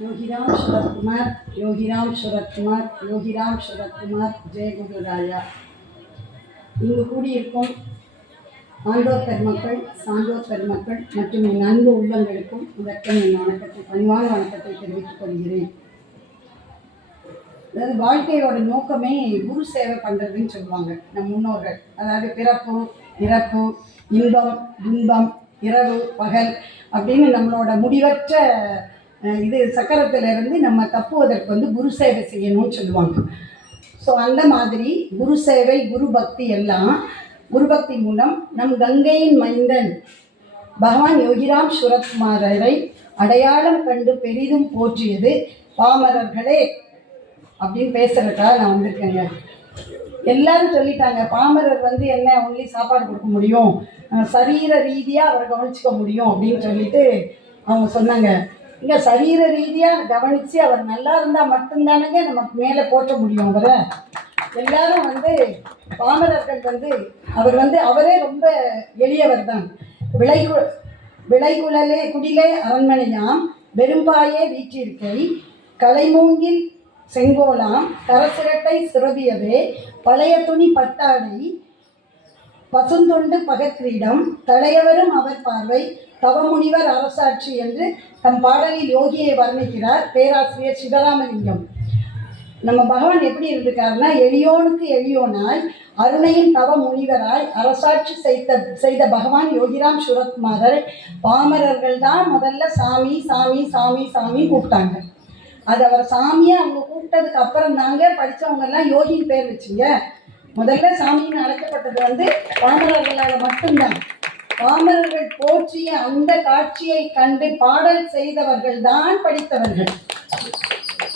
யோகிராம் சுரத்குமார் யோகிராம் சுரத்குமார் யோகிராம் சுரத்குமார் ஜெயகுருராயா இங்கு கூடியிருக்கும் ஆண்டோர் பெருமக்கள் சான்றோர் பெருமக்கள் மற்றும் என் அன்பு உள்ளங்களுக்கும் முதற்கன் என் வணக்கத்தை பணிவான வணக்கத்தை தெரிவித்துக் கொள்கிறேன். அதாவது வாழ்க்கையோட நோக்கமே குரு சேவை பண்ணுறதுன்னு சொல்லுவாங்க நம் முன்னோர்கள். அதாவது பிறப்பு இறப்பு இன்பம் துன்பம் இரவு பகல் அப்படின்னு நம்மளோட முடிவற்ற இது சக்கரத்திலிருந்து நம்ம தப்புவதற்கு வந்து குரு சேவை செய்யணும்னு சொல்லுவாங்க. ஸோ அந்த மாதிரி குரு சேவை குரு பக்தி எல்லாம் குரு பக்தி மூலம் நம் கங்கையின் மைந்தன் பகவான் யோகிராம் சுரத்குமாரரை அடையாளம் கண்டு பெரிதும் போற்றியது பாமரர்களே அப்படின்னு பேசுறதுக்காக நான் வந்திருக்கேங்க. எல்லாரும் சொல்லிட்டாங்க பாமரர் வந்து என்ன ஒன்லி சாப்பாடு கொடுக்க முடியும். சரீர ரீதியாக அவரை கவனிச்சுக்க முடியும் அப்படின்னு சொல்லிட்டு அவங்க சொன்னாங்க. இங்கே சரீர ரீதியாக கவனித்து அவர் நல்லா இருந்தால் மட்டும்தானங்க நமக்கு மேலே போற்ற முடியும் அவரை எல்லாரும் வந்து பாமரர்கள் வந்து அவர் வந்து அவரே ரொம்ப எளியவர் தான். விளைகு விளைகுழலே குடிலே அரண்மனையாம் வெறும்பாயே வீற்றிருக்கை. கலைமூங்கில் செங்கோலாம் கரசிரட்டை சுரபியவே பழைய துணி பட்டாடை பசுந்தொண்டு பகத்ரீடம் தலையவரும் அவர் பார்வை தவமுனிவர் அரசாட்சி என்று தம் பாடலில் யோகியை வர்ணிக்கிறார் பேராசிரியர் சிவராமலிங்கம். நம்ம பகவான் எப்படி இருந்திருக்காருன்னா எளியோனுக்கு எளியோனாய் அருணையின் தவ முனிவராய் அரசாட்சி செய்த செய்த பகவான் யோகிராம் சுரத்குமாரர் பாமரர்கள் தான் முதல்ல சாமி சாமி சாமி சாமி கூப்பிட்டாங்க. அது அவர் சாமியை அவங்க கூப்பிட்டதுக்கு அப்புறம் தாங்க படித்தவங்கெல்லாம் யோகின்னு பேர் வச்சுங்க. முதல்ல சாமின்னு அழைக்கப்பட்டது வந்து பாமரர்களால் மட்டும்தான். பாமரர்கள் போற்றிய அந்த காட்சியை கண்டு பாடல் செய்தவர்கள் தான் படித்தவர்கள்.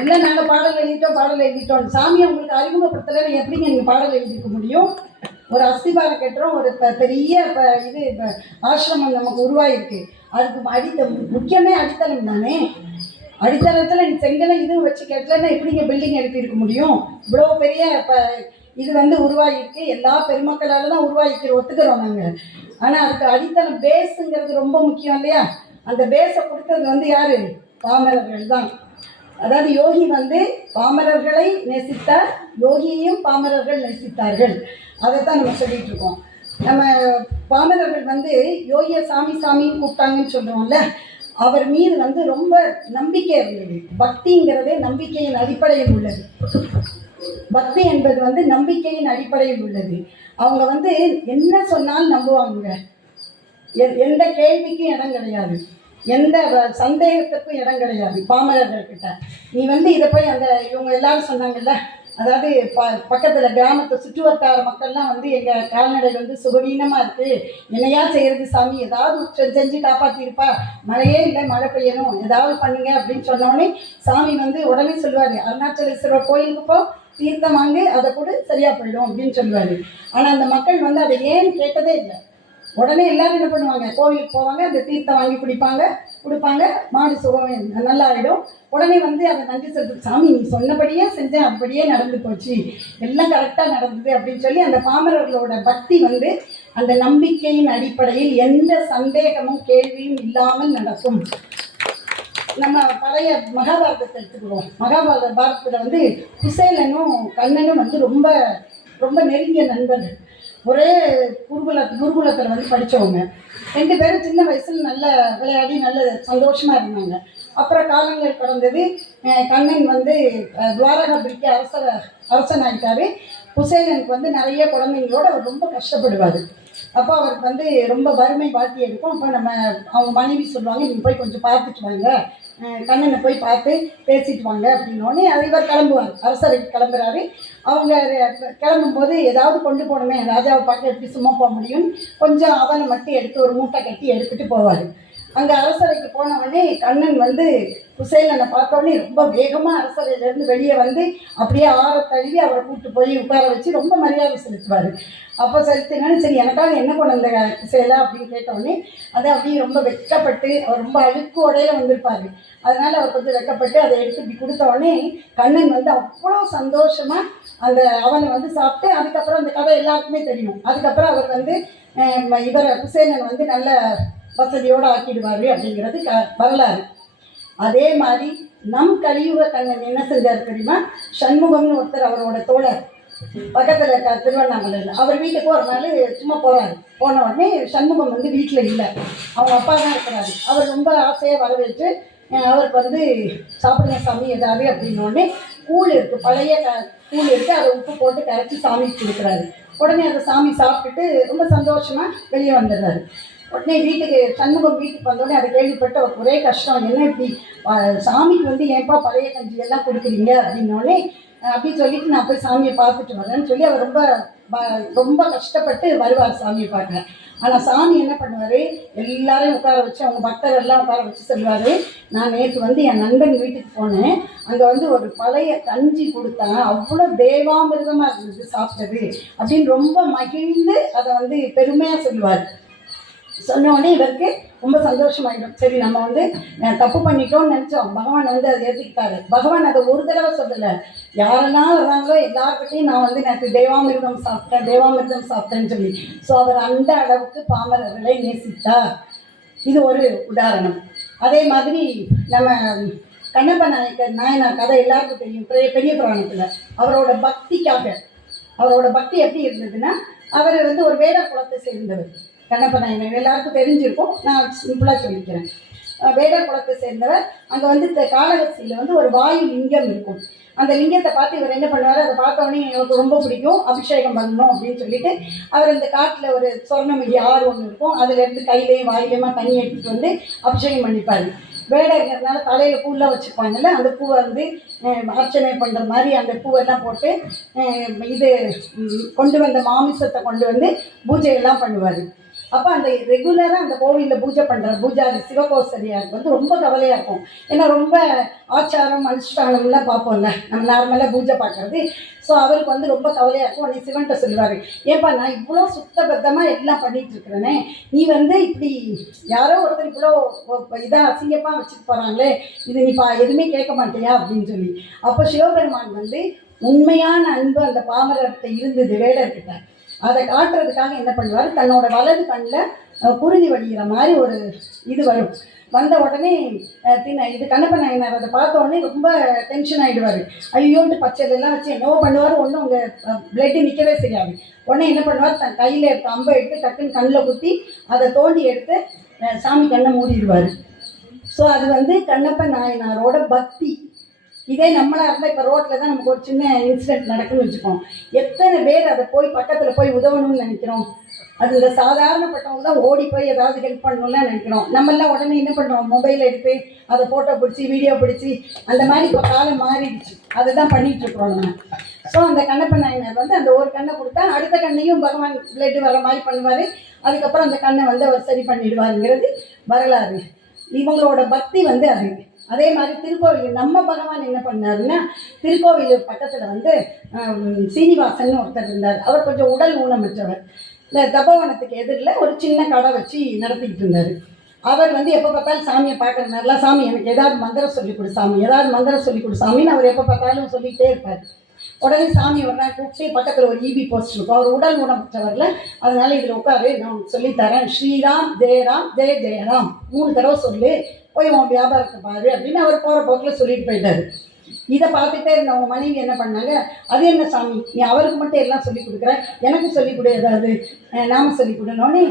இல்லை நாங்கள் பாடல் எழுதிட்டோம் பாடல் எழுதிட்டோம் சாமி உங்களுக்கு அறிமுகப்படுத்தலைன்னு எப்படிங்க நீங்கள் பாடல் எழுதிக்க முடியும்? ஒரு அஸ்திபார கட்டுறோம் ஒரு ப- பெரிய ப இது ஆசிரமம் நமக்கு உருவாயிருக்கு. அதுக்கு அடித்த முக்கியமே அடித்தளம் தானே? அடித்தளத்தில் நீ செங்கலை இதுவும் வச்சு கட்டலன்னா எப்படிங்க பில்டிங் எழுப்பியிருக்க முடியும்? இவ்வளோ பெரிய இப்போ இது வந்து உருவாகிருக்கு எல்லா பெருமக்களால் தான் உருவாகிக்கிற ஒத்துக்கிறோம் நாங்கள் ஆனால் அதுக்கு அடித்தளம் பேஸுங்கிறது ரொம்ப முக்கியம் இல்லையா? அந்த பேஸை கொடுத்தது வந்து யார்? பாமரர்கள் தான். அதாவது யோகி வந்து பாமரர்களை நேசித்தார் யோகியையும் பாமரர்கள் நேசித்தார்கள். அதைத்தான் நம்ம சொல்லிட்டு இருக்கோம். நம்ம பாமரர்கள் வந்து யோகிய சாமி சாமின்னு கூப்பிட்டாங்கன்னு சொல்கிறோம்ல அவர் மீது வந்து ரொம்ப நம்பிக்கை இருந்தது. பக்திங்கிறதே நம்பிக்கையின் அடிப்படையில் உள்ளது. பக்தி என்பது வந்து நம்பிக்கையின் அடிப்படையில் உள்ளது. அவங்க வந்து என்ன சொன்னாலும் நம்புவாங்க எந்த கேள்விக்கும் இடம் கிடையாது. எந்த சந்தேகத்துக்கும் இடம் கிடையாது பாமரர்கள்கிட்ட. நீ வந்து இதை போய் அந்த இவங்க எல்லாரும் சொன்னாங்கல்ல அதாவது ப பக்கத்தில் கிராமத்தை சுற்றுவட்டார மக்கள்லாம் வந்து எங்கள் கால்நடை வந்து சுகவீனமாக இருக்குது என்னையா செய்கிறது சாமி? ஏதாவது செஞ்சு காப்பாற்றிருப்பா மழையே இல்லை மழை பெய்யணும். ஏதாவது பண்ணுங்க அப்படின்னு சொன்னோடனே சாமி வந்து உடனே சொல்லுவார் அருணாச்சலேஸ்வரர் கோயிலுக்கு போ. தீர்த்தம் வாங்கி அதை கூட சரியாக போயிடும் அப்படின்னு சொல்லுவாரு ஆனால் அந்த மக்கள் வந்து அதை ஏன் கேட்டதே இல்லை. உடனே எல்லாரும் என்ன பண்ணுவாங்க? கோவிலுக்கு போவாங்க அந்த தீர்த்தம் வாங்கி குடிப்பாங்க கொடுப்பாங்க. மாடு சுகம் நல்லா ஆகிடும் உடனே வந்து அதை நன்றி சொல்லிட்டு சாமி நீ சொன்னபடியே செஞ்சேன் அப்படியே நடந்து போச்சு. எல்லாம் கரெக்டாக நடந்தது அப்படின்னு சொல்லி அந்த பாமரர்களோட பக்தி வந்து அந்த நம்பிக்கையின் அடிப்படையில் எந்த சந்தேகமும் கேள்வியும் இல்லாமல் நடக்கும். நம்ம பழைய மகாபாரதத்தை எடுத்துக்குவோம். மகாபாரத பாரதத்தில் வந்து குசேலனும் கண்ணனும் வந்து ரொம்ப ரொம்ப நெருங்கிய நண்பர்கள். ஒரே குருகுல குருகுலத்தில் வந்து படித்தவங்க ரெண்டு பேரும் சின்ன வயசில் நல்ல விளையாடி நல்ல சந்தோஷமாக இருந்தாங்க. அப்புறம் காலங்கள் கடந்தது கண்ணன் வந்து துவாரகா துவாரகாபுரிக்கு அரச அரசனாயிட்டாரு. குசேலனுக்கு வந்து நிறைய குழந்தைங்களோட அவர் ரொம்ப கஷ்டப்படுவார். அப்போ அவருக்கு வந்து ரொம்ப வறுமை பாட்டி எடுக்கும் அப்போ நம்ம அவங்க மனைவி சொல்லுவாங்க நீங்கள் போய் கொஞ்சம் பார்த்துட்டு வாங்க. கண்ணனை போய் பார்த்து பேசிட்டு வாங்க அப்படின்னோடனே அது இவர் கிளம்புவார். அரசவைக்கு கிளம்புறாரு. அவங்க கிளம்பும்போது ஏதாவது கொண்டு போகணுமே ராஜாவை பார்க்க எப்படி சும்மா போக முடியும்? கொஞ்சம் அவனை மட்டும் எடுத்து ஒரு மூட்டை கட்டி எடுத்துகிட்டு போவார். அங்கே அரசவைக்கு போன உடனே கண்ணன் வந்து குசேலனை பார்த்த உடனே ரொம்ப வேகமாக அரசவையிலேருந்து வெளியே வந்து அப்படியே ஆற தழுவி அவரை கூப்பிட்டு போய் உட்கார வச்சு ரொம்ப மரியாதை செலுத்துவார். அப்போ செலுத்தினாலும் சரி எனக்காக என்ன கொண்டு வந்த குசேலா அப்படின்னு கேட்டவுடனே அதை அப்படியே ரொம்ப வெட்கப்பட்டு அவர் ரொம்ப அழுக்கு உடையில வந்திருப்பாரு. அதனால அவர் கொஞ்சம் வெட்கப்பட்டு அதை எடுத்து இப்படி கொடுத்த உடனே கண்ணன் வந்து அவ்வளோ சந்தோஷமா அந்த அவனை வந்து சாப்பிட்டு அதுக்கப்புறம் அந்த கதை எல்லாருக்குமே தெரியும். அதுக்கப்புறம் அவர் வந்து அஹ், இவரை குசேலன் வந்து நல்ல வசதியோடு ஆக்கிடுவார் அப்படிங்கிறது க வரலாறு. அதே மாதிரி நம் கலியுக கண்ணன் என்ன செஞ்சார் தெரியுமா? சண்முகம்னு ஒருத்தர் அவரோட தோழர் பக்கத்தில் இருக்கார் திருவண்ணாமலையில். அவர் வீட்டுக்கு ஒரு நாள் சும்மா போகிறாரு போன உடனே சண்முகம் வந்து வீட்டில் இல்லை. அவங்க அப்பா தான் இருக்கிறாரு. அவர் ரொம்ப ஆசையாக வரவேற்று அவருக்கு வந்து சாப்பிடுங்க சாமி ஏதாவது அப்படின்னோடனே கூழ் இருக்குது பழைய க கூழ் இருக்குது அதை உப்பு போட்டு கரைச்சி சாமிக்கு கொடுக்குறாரு. உடனே அதை சாமி சாப்பிட்டுட்டு ரொம்ப சந்தோஷமாக வெளியே வந்துடுறாரு. உடனே வீட்டுக்கு சண்முகம் வீட்டுக்கு வந்தோடனே அதை கேள்விப்பட்டு அவருக்கு ஒரே கஷ்டம் என்ன இப்படி சாமிக்கு வந்து ஏன்பா பழைய கஞ்சி எல்லாம் கொடுக்குறீங்க அப்படின்னோடனே அப்படின்னு சொல்லிட்டு நான் போய் சாமியை பார்த்துட்டு வரேன்னு சொல்லி அவர் ரொம்ப ரொம்ப கஷ்டப்பட்டு வருவார் சாமியை பார்க்க. ஆனால் சாமி என்ன பண்ணுவார்? எல்லாரையும் உட்கார வச்சு அவங்க பக்தர் எல்லாம் உட்கார வச்சு சொல்லுவார். நான் நேற்று வந்து என் நண்பன் வீட்டுக்கு போனேன். அங்கே வந்து ஒரு பழைய கஞ்சி கொடுத்தேன் அவ்வளோ தேவாமிர்தமாக இருந்தது சாப்பிட்டது அப்படின்னு ரொம்ப மகிழ்ந்து அதை வந்து பெருமையாக சொல்லுவார். சொன்னோடனே இவருக்கு ரொம்ப சந்தோஷமாயிடும். சரி நம்ம வந்து தப்பு பண்ணிட்டோம்னு நினச்சோம். பகவான் வந்து அதை ஏற்றுக்கிட்டாரு பகவான் அதை ஒரு தடவை சொல்லலை. யாரெல்லாம் வர்றாங்களோ எல்லார்கிட்டையும் நான் வந்து நேற்று தேவாமிர்தம் சாப்பிட்டேன் தேவாமிர்தம் சாப்பிட்டேன்னு சொல்லி. ஸோ அவர் அந்த அளவுக்கு பாமரர்களை நேசித்தார். இது ஒரு உதாரணம். அதே மாதிரி நம்ம கண்ணப்ப நாயக்கர் நாயனார் கதை எல்லாருக்கும் தெரியும். பெரிய பெரிய புராணத்தில். அவரோட பக்திக்காக அவரோட பக்தி எப்படி இருந்ததுன்னா அவர் வந்து ஒரு வேடர் குலத்தை சேர்ந்தவர். கண்ணப்ப நாயனர். எல்லாருக்கும் தெரிஞ்சிருக்கும். நான் சிம்பிளாக சொல்லிக்கிறேன். வேடர் குளத்தை சேர்ந்தவர். அங்கே வந்து இந்த காளகஸ்தியில் வந்து ஒரு வாயு லிங்கம் இருக்கும். அந்த லிங்கத்தை பார்த்து இவர் என்ன பண்ணுவார்? அதை பார்த்தோடனே எனக்கு ரொம்ப பிடிக்கும். அபிஷேகம் பண்ணணும் அப்படின்னு சொல்லிட்டு அவர் அந்த காட்டில் ஒரு சொர்ணமிகி ஆறு ஒன்று இருக்கும். அதுலேருந்து கையிலையும் வாயிலையுமா தண்ணி எடுத்துகிட்டு வந்து அபிஷேகம் பண்ணிப்பார். வேடைங்கிறதுனால தலையில் பூவெல்லாம் வச்சுருப்பாங்கல்ல அந்த பூவை வந்து அர்ச்சனை பண்ணுற மாதிரி அந்த பூவெல்லாம் போட்டு இது கொண்டு வந்த மாமிசத்தை கொண்டு வந்து பூஜையெல்லாம் பண்ணுவார். அப்போ அந்த ரெகுலராக அந்த கோவிலில் பூஜை பண்ணுற பூஜாரி சிவகோசரியாருக்கு வந்து ரொம்ப கவலையாக இருக்கும். ஏன்னா ரொம்ப ஆச்சாரம் அனுஷ்டானம்லாம் பார்ப்போம்ல. நம்ம நார்மலாக பூஜை பார்க்குறது. ஸோ அவருக்கு வந்து ரொம்ப கவலையாக இருக்கும். உடனே சிவன்கிட்ட சொல்லுவார் ஏப்பா நான் இவ்வளோ சுத்தபத்தமாக எல்லாம் பண்ணிகிட்டு இருக்கிறேனே. நீ வந்து இப்படி யாரோ ஒருத்தர் இவ்வளோ இதாக அசிங்கமாக வச்சுட்டு போகிறாங்களே இது நீ பா எதுவுமே கேட்க மாட்டியா? அப்படின்னு சொல்லி. அப்போ சிவபெருமான் வந்து உண்மையான அன்பு அந்த பாமரத்தை இருந்தது வேடர்கிட்ட அதை காட்டுறதுக்காக என்ன பண்ணுவார்? தன்னோட வலது கண்ணில் குருதி வடிகிற மாதிரி ஒரு இது வரும். வந்த உடனே தின இது கண்ணப்ப நாயனார் அதை பார்த்த உடனே ரொம்ப டென்ஷன் ஆகிடுவார் ஐயோன்ட்டு பச்சைலாம் வச்சு என்னவோ பண்ணுவார் ஒன்றும் உங்கள் பிளட்டு நிற்கவே செய்யாது. உடனே என்ன பண்ணுவார்? தன் கையில் இருக்க அம்பை எடுத்து டக்குன்னு கண்ணில் குத்தி அதை தோண்டி எடுத்து சாமி கண்ணை மூடிடுவார். ஸோ அது வந்து கண்ணப்ப நாயனாரோட பக்தி. இதே நம்மளா இருந்தால் இப்போ ரோட்டில் தான் நமக்கு ஒரு சின்ன இன்சிடென்ட் நடக்குன்னு வச்சுக்கோம் எத்தனை பேர் அதை போய் பக்கத்தில் போய் உதவணும்னு நினைக்கிறோம்? அது இந்த சாதாரணப்பட்டவங்க தான் ஓடி போய் ஏதாவது ஹெல்ப் பண்ணணும்லாம் நினைக்கிறோம். நம்மளாம் உடனே என்ன பண்ணுறோம் மொபைல் எடுத்து அதை ஃபோட்டோ பிடிச்சி வீடியோ பிடிச்சி அந்த மாதிரி இப்போ காலம் மாறிடுச்சு. அதை தான் பண்ணிட்டு இருக்கிறோம் நம்ம. ஸோ அந்த கண்ணப்ப நாயனர் வந்து அந்த ஒரு கண்ணை கொடுத்தா அடுத்த கண்ணையும் பகவான் பிளட் வர மாதிரி பண்ணுவார். அதுக்கப்புறம் அந்த கண்ணை வந்து அவர் சரி பண்ணிடுவாருங்கிறது வரலாறு. இவங்களோட பக்தி வந்து அது. அதே மாதிரி திருக்கோவில் நம்ம பகவான் என்ன பண்ணாருன்னா திருக்கோவில் பக்கத்தில் வந்து சீனிவாசன் ஒருத்தர் இருந்தார். அவர் கொஞ்சம் உடல் ஊனமற்றவர். இந்த தபோவனத்துக்கு எதிரில் ஒரு சின்ன கடை வச்சு நடத்திக்கிட்டு இருந்தார். அவர் வந்து எப்போ பார்த்தாலும் சாமியை பார்க்குறதுனால சாமி எனக்கு ஏதாவது மந்திரம் சொல்லி கொடு சாமி. ஏதாவது மந்திரம் சொல்லி கொடு சாமின்னு அவர் எப்போ பார்த்தாலும் சொல்லிக்கிட்டே இருப்பார். உடனே சாமி ஒரு நாள் கூப்பிட்டு பக்கத்தில் ஒரு ஈபி போஸ்ட் இருக்கும் அவர் உடல் ஊனமற்றவரில் அதனால இதில் உட்காரு நான் சொல்லித்தரேன் ஸ்ரீராம் ஜெயராம் ஜெய ஜெயராம். மூணு தடவை சொல்லு. போய் உன் வியாபாரத்தை பாரு அப்படின்னு அவர் போகிற போக்கில் சொல்லிட்டு போயிட்டாரு. இதை பார்த்துட்டே இருந்த அவங்க மனைவி என்ன பண்ணாங்க? அது என்ன சாமி? நீ அவருக்கு மட்டும் எல்லாம் சொல்லி கொடுக்குற? எனக்கு சொல்லிக் கொடு ஏதாவது. நாம சொல்லிக் கொடுனோடனே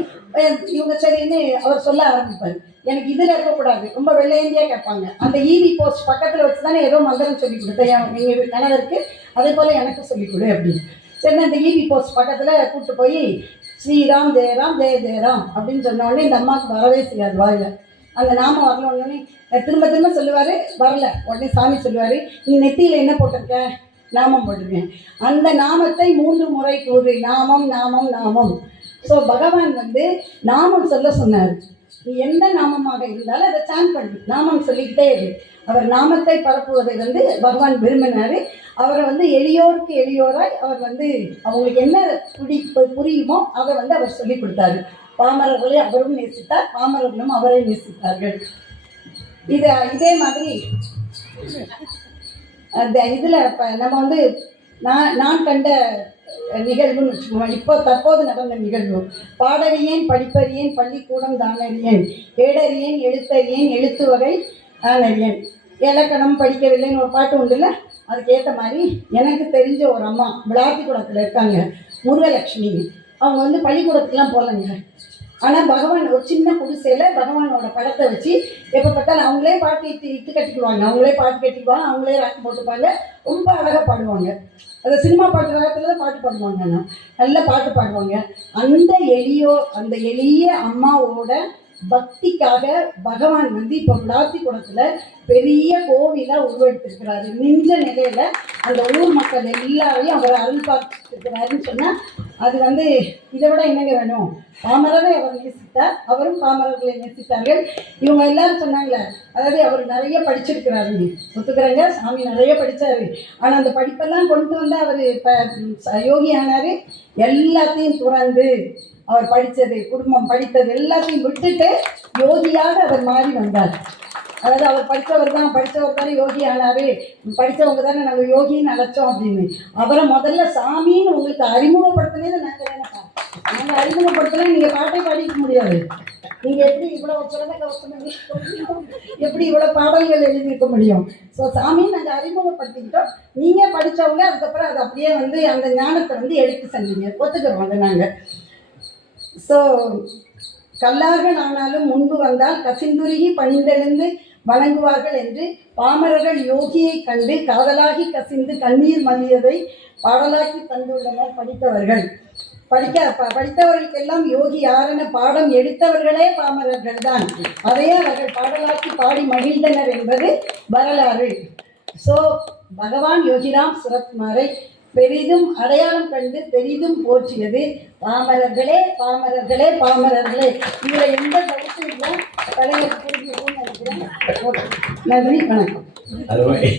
இவங்க சரின்னு அவர் சொல்ல ஆரம்பிப்பார். எனக்கு இதில் இருக்கக்கூடாது. ரொம்ப வெள்ளையந்தியாக கேட்பாங்க. அந்த ஈவி போஸ்ட் பக்கத்தில் வச்சு தானே ஏதோ மந்திரம் சொல்லி கொடுத்தேன். எங்கள் கணவருக்கு. அதே போல் எனக்கு சொல்லிக் கொடு அப்படின்னு. சரி அந்த ஈவி போஸ்ட் பக்கத்தில் கூப்பிட்டு போய் ஸ்ரீராம் ஜெயராம் ஜெய ஜெயராம் அப்படின்னு சொன்ன உடனே இந்த அம்மாவுக்கு வரவே செய்யாது வாயில். அந்த நாமம் வரல உடனே திரும்ப திரும்ப சொல்லுவார் வரல. உடனே சாமி சொல்லுவார் நீ நெத்தியில் என்ன போட்டிருக்க? நாமம் போட்டிருக்கேன். அந்த நாமத்தை மூன்று முறை கூறு நாமம் நாமம் நாமம். ஸோ பகவான் வந்து நாமம் சொல்ல சொன்னார். நீ எந்த நாமமாக இருந்தாலும் அதை சான் பண்ணி. நாமம் சொல்லிக்கிட்டே இரு. அவர் நாமத்தை பரப்புவதை வந்து பகவான் விரும்பினார். அவரை வந்து எளியோருக்கு எளியோராய் அவர் வந்து அவங்களுக்கு என்ன புடி புரியுமோ அதை வந்து அவர் சொல்லி கொடுத்தாரு. பாமரர்களை அவரும் நேசித்தார். பாமரர்களும் அவரை நேசித்தார்கள். இது இதே மாதிரி அந்த இதில் இப்போ நம்ம வந்து நான் நான் கண்ட நிகழ்வுன்னு வச்சுக்கோங்க இப்போ தற்போது நடந்த நிகழ்வு. பாடறியேன் படிப்பறியேன் பள்ளிக்கூடம் தானறியேன்? ஏடறியேன் எழுத்தறியேன் எழுத்து வகை தானறியேன். இலக்கணம் படிக்கவில்லைன்னு ஒரு பாட்டு உண்டுல்ல? அதுக்கேற்ற மாதிரி எனக்கு தெரிஞ்ச ஒரு அம்மா விளாத்திக்குளத்தில் இருக்காங்க முருகலட்சுமி. அவங்க வந்து பள்ளிக்கூடத்துக்குலாம் போகலங்க. ஆனால் பகவான் ஒரு சின்ன குடிசையில் பகவானோட படத்தை வச்சு எப்போ பார்த்தாலும் அவங்களே பாட்டு இட்டு இட்டு கட்டிக்குவாங்க. அவங்களே பாட்டு கட்டிக்குவாங்க அவங்களே ராக்கு போட்டுப்பாங்க ரொம்ப அழகாக பாடுவாங்க. அந்த சினிமா பாட்டு காலத்தில் தான் பாட்டு பாடுவாங்க நான் நல்ல பாட்டு பாடுவாங்க. அந்த எளியோ அந்த எளிய அம்மாவோட பக்திக்காக பகவான் வந்து இப்போ விளாத்தி குளத்தில் பெரிய கோவிலாக உருவெடுத்திருக்கிறாரு. நின்ற நிலையில் அந்த ஊர் மக்கள் எல்லாரையும் அவர் அருள் பார்த்துருக்கிறாருன்னு சொன்னால் அது வந்து இதை விட என்னங்க வேணும்? பாமரரை அவர் நேசித்தார் அவரும் பாமரர்களை நேசித்தார்கள். இவங்க எல்லாரும் சொன்னாங்களே அதாவது அவர் நிறைய படிச்சிருக்கிறாருங்க ஒத்துக்கிறேங்க சாமி நிறைய படித்தார் ஆனால் அந்த படிப்பெல்லாம் கொண்டு வந்து அவர் இப்போ யோகி ஆனார். எல்லாத்தையும் துறந்து அவர் படித்தது குடும்பம் படித்தது எல்லாத்தையும் விட்டுட்டு யோகியாக அவர் மாறி வந்தார். அதாவது அவர் படித்தவர் தான் படித்தவர் தானே யோகி ஆனாரு. படித்தவங்க தானே நாங்கள் யோகின்னு அழைச்சோம் அப்படின்னு. அவரை முதல்ல சாமின்னு உங்களுக்கு அறிமுகப்படுத்தினது நாங்கள் தானேப்பா நாங்கள் அறிமுகப்படுத்தல நீங்கள் பாட்டை பாடிக்க முடியாது. நீங்கள் எப்படி இவ்வளோ சிறந்த கவசம் எப்படி இவ்வளோ பாடல்கள் எழுதியிருக்க முடியும்? ஸோ சாமின்னு நாங்கள் அறிமுகப்படுத்திக்கிட்டோம். நீங்கள் படித்தவங்க அதுக்கப்புறம் அது அப்படியே வந்து அந்த ஞானத்தை வந்து எடுத்து செஞ்சீங்க. ஒத்துக்கிறோம் அதை நாங்கள் ஸோ கல்லார்கள் ஆனாலும் முன்பு வந்தால் கசிந்துருகி பணிந்தெழுந்து வணங்குவார்கள் என்று பாமரர்கள் யோகியை கண்டு காதலாகி கசிந்து கண்ணீர் மல்லியதை பாடலாக்கி தந்துள்ளனர் படித்தவர்கள். படிக்க ப படித்தவர்களுக்கெல்லாம் யோகி யாரென பாடம் எடுத்தவர்களே பாமரர்கள் தான் அதையே அவர்கள் பாடலாக்கி பாடி மகிழ்ந்தனர் என்பது வரலாறு. ஸோ பகவான் யோகிராம் சுரத்குமாரை பெரிதும் அடையாளம் கண்டு பெரிதும் போற்றியது பாமரர்களே பாமரர்களே பாமரர்களே. இதில் எந்த கருத்தும் இல்லை. தலைவர் புரிஞ்சுக்கும்னு நன்றி வணக்கம் அருமை